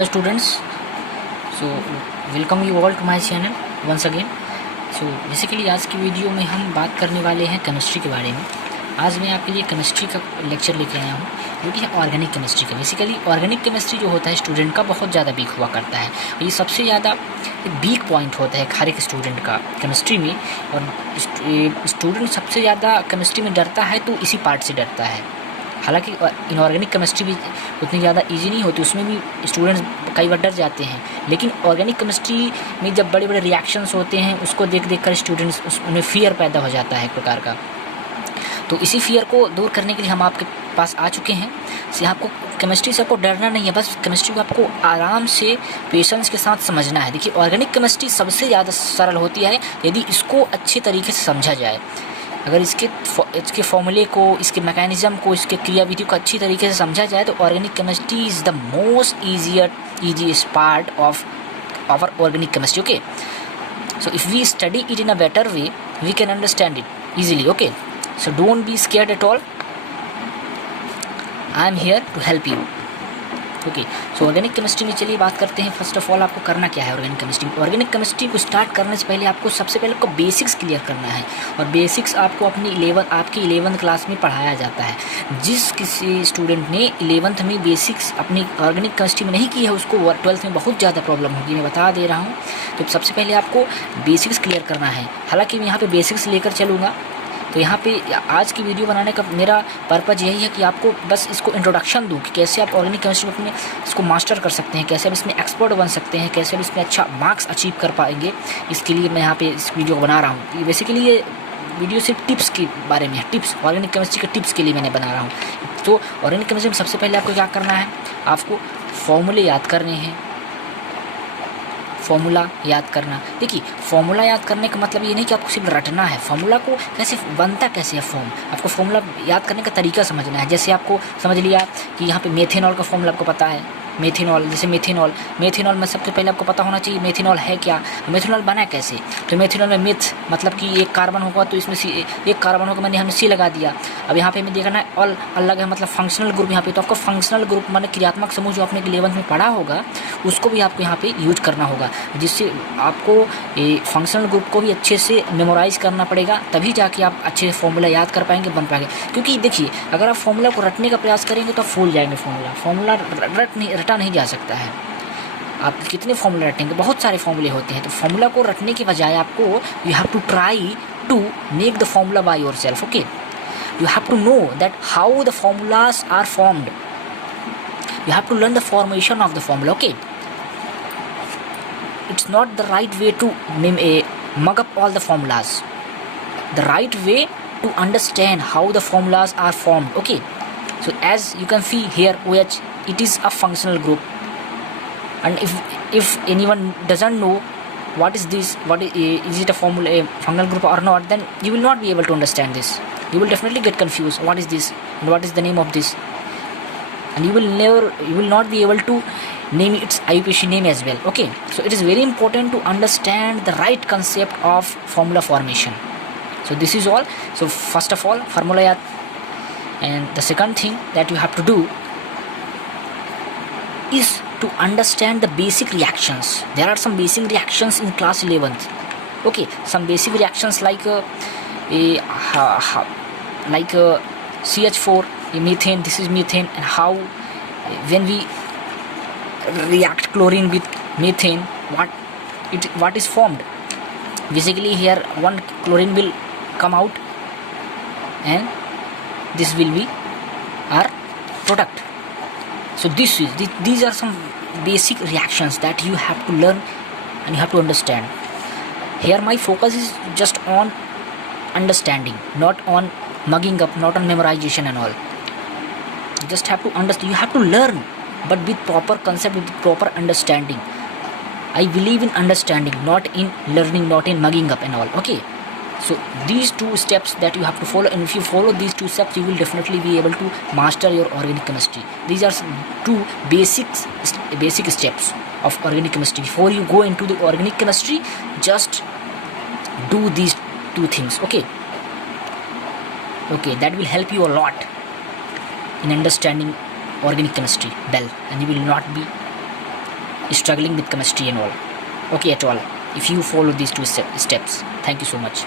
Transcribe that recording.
students, so welcome you all to my channel once again. so basically आज की video में हम बात करने वाले हैं केमिस्ट्री के बारे में. आज मैं आपके लिए केमिस्ट्री का लेक्चर लेके आया हूँ जो कि है ऑर्गेनिक केमिस्ट्री का. बेसिकली ऑर्गेनिक केमिस्ट्री जो होता है स्टूडेंट का बहुत ज़्यादा वीक हुआ करता है. ये सबसे ज़्यादा वीक पॉइंट होता है हर एक स्टूडेंट का केमिस्ट्री में. और स्टूडेंट सबसे ज़्यादा केमिस्ट्री में डरता है तो इसी पार्ट से डरता है. हालांकि इनऑर्गेनिक केमिस्ट्री भी उतनी ज़्यादा इजी नहीं होती, उसमें भी स्टूडेंट्स कई बार डर जाते हैं. लेकिन ऑर्गेनिक केमिस्ट्री में जब बड़े बड़े रिएक्शंस होते हैं उसको देख कर स्टूडेंट्स उन्हें फियर पैदा हो जाता है एक प्रकार का. तो इसी फियर को दूर करने के लिए हम आपके पास आ चुके हैं. आपको केमिस्ट्री से आपको डरना नहीं है, बस केमिस्ट्री को आपको आराम से पेशेंस के साथ समझना है. देखिए ऑर्गेनिक केमिस्ट्री सबसे ज़्यादा सरल होती है यदि इसको अच्छे तरीके से समझा जाए. अगर इसके फॉर्मूले को, इसके मैकेनिज़्म को, इसके क्रियाविधि को अच्छी तरीके से समझा जाए तो organic chemistry is the most easiest part of our organic chemistry. Okay, so if we study it in a better way we can understand it easily. Okay, so don't be scared at all. I am here to help you. Okay, so organic chemistry में चलिए बात करते हैं. First of all आपको करना क्या है organic chemistry में. ऑर्गेनिक केमिस्ट्री को स्टार्ट करने से पहले आपको सबसे पहले आपको बेसिक्स क्लियर करना है. और बेसिक्स आपको आपकी 11th क्लास में पढ़ाया जाता है. जिस किसी स्टूडेंट ने 11th में बेसिक्स अपनी ऑर्गेनिक केमिस्ट्री में नहीं की है उसको 12th में बहुत ज़्यादा प्रॉब्लम होगी, मैं बता दे रहा हूँ. तो सबसे पहले आपको बेसिक्स क्लियर करना है. हालाँकि मैं यहाँ पर बेसिक्स लेकर चलूँगा. तो यहाँ पे आज की वीडियो बनाने का मेरा पर्पज़ यही है कि आपको बस इसको इंट्रोडक्शन दूँ कि कैसे आप ऑर्गेनिक केमिस्ट्री में अपने इसको मास्टर कर सकते हैं, कैसे आप इसमें एक्सपर्ट बन सकते हैं, कैसे आप इसमें अच्छा मार्क्स अचीव कर पाएंगे. इसके लिए मैं यहाँ पे इस वीडियो को बना रहा हूँ. बेसिकली ये वीडियो सिर्फ टिप्स के बारे में है. टिप्स, ऑर्गेनिक केमिस्ट्री के टिप्स के लिए मैंने बना रहा हूँ. तो ऑर्गेनिक केमिस्ट्री में सबसे पहले आपको क्या करना है, आपको फॉर्मूले याद करने हैं. फॉर्मूला याद करना. देखिए फॉर्मूला याद करने का मतलब ये नहीं कि आपको सिर्फ रटना है. फॉर्मूला को कैसे बनता कैसे है फॉर्म, आपको फॉर्मूला याद करने का तरीका समझना है. जैसे आपको समझ लिया कि यहाँ पे मेथेनॉल का फॉर्मूला आपको पता है. मेथेनॉल, जैसे मेथेनॉल में सबसे पहले आपको पता होना चाहिए मेथेनॉल है क्या, मेथेनॉल बना कैसे. तो मेथेनॉल में मिथ मतलब कि एक कार्बन होगा तो इसमें एक कार्बन होगा, मैंने हमने सी लगा दिया. अब यहाँ पे हमें देखना है ऑल अलग है मतलब फंक्शनल ग्रुप. यहाँ पे तो आपको फंक्शनल ग्रुप माने क्रियात्मक समूह जो आपने 11th में पढ़ा होगा उसको भी आपको यहाँ पे यूज करना होगा, जिससे आपको फंक्शनल ग्रुप को भी अच्छे से मेमोराइज़ करना पड़ेगा. तभी जाके आप अच्छे फॉर्मूला याद कर पाएंगे, बन पाएंगे. क्योंकि देखिए अगर आप फॉर्मूला को रटने का प्रयास करेंगे तो आप भूल जाएंगे. फॉर्मूला रटा नहीं जा सकता है. आप कितने फॉर्मूले रटेंगे, बहुत सारे फॉर्मूले होते हैं. तो फॉर्मूला को रटने के बजाय आपको you have to try to make the formula by yourself. Okay, you have to know that how the formulas are formed. You have to learn the formation of the formula. Okay, it's not the right way to mug up all the formulas. The right way to understand how the formulas are formed. Okay, so as you can see here OH, it is a functional group. And if anyone doesn't know what is this, is it a functional group or not, then you will not be able to understand this. You will definitely get confused. What is this and what is the name of this, and you will not be able to name its IUPAC name as well. Okay, so it is very important to understand the right concept of formula formation. So this is all. So first of all formula yaad, and the second thing that you have to do is to understand the basic reactions. There are some basic reactions in class 11th. Okay, some basic reactions like CH4, methane, this is methane, and how when we react chlorine with methane, what is formed. Basically here one chlorine will come out and this will be our product. So these are some basic reactions that you have to learn and you have to understand. Here my focus is just on understanding, not on mugging up, not on memorization and all. You just have to understand, you have to learn, but with proper concept, with proper understanding. I believe in understanding, not in learning, not in mugging up and all. Okay, so these two steps that you have to follow, and if you follow these two steps you will definitely be able to master your organic chemistry. These are two basic steps of organic chemistry. Before you go into the organic chemistry, just do these two things. Okay, that will help you a lot in understanding organic chemistry well, and you will not be struggling with chemistry and all. Okay, at all. If you follow these two steps. Thank you so much.